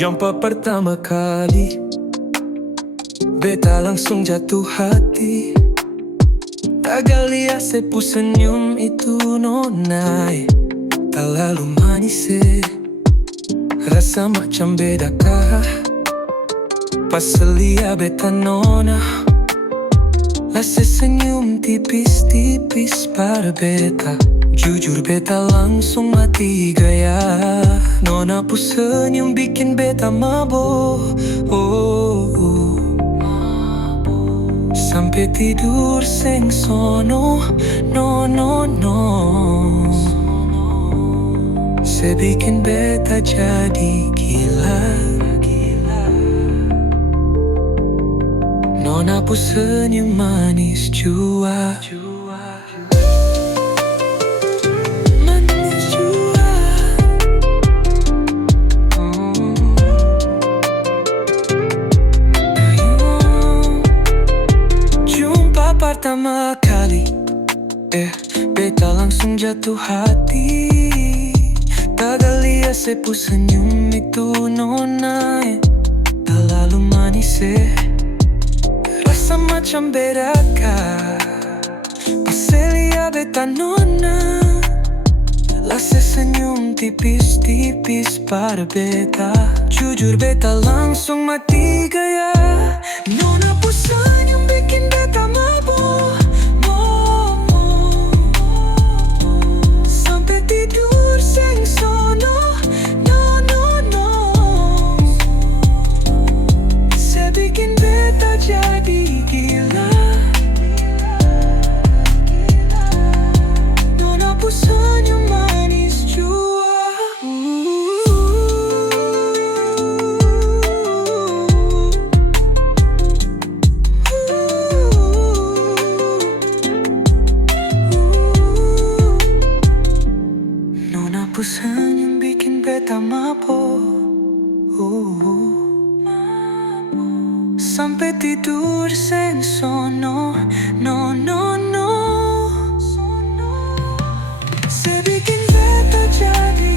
Jumpa pertama kali, beda langsung jatuh hati. Tagal senyum itu Nona, talalu manis, rasa macam beda kah? Pas lihat beta Nona, senyum tipis-tipis pada beta. Jujur beta langsung mati gaya. Nona senyum bikin beta mabo. Sampe tidur seng sono, no. Se bikin beta jadi gila. Nona senyum manis jua. Pertama kali, beta langsung jatuh hati. Tagal senyum itu Nona, talalu manis, rasa macam beda kah? Pas lihat beta Nona, senyum tipis-tipis pada beta. Jujur beta langsung mati gaya. Nona senyum bikin beta mabo. Sampai tidur seng sono, no. Se bikin beta jadi gila. Nona senyum manis jua. Senyum bikin beta mabo. Sampai tidur seng sono, no. Se bikin beta jadi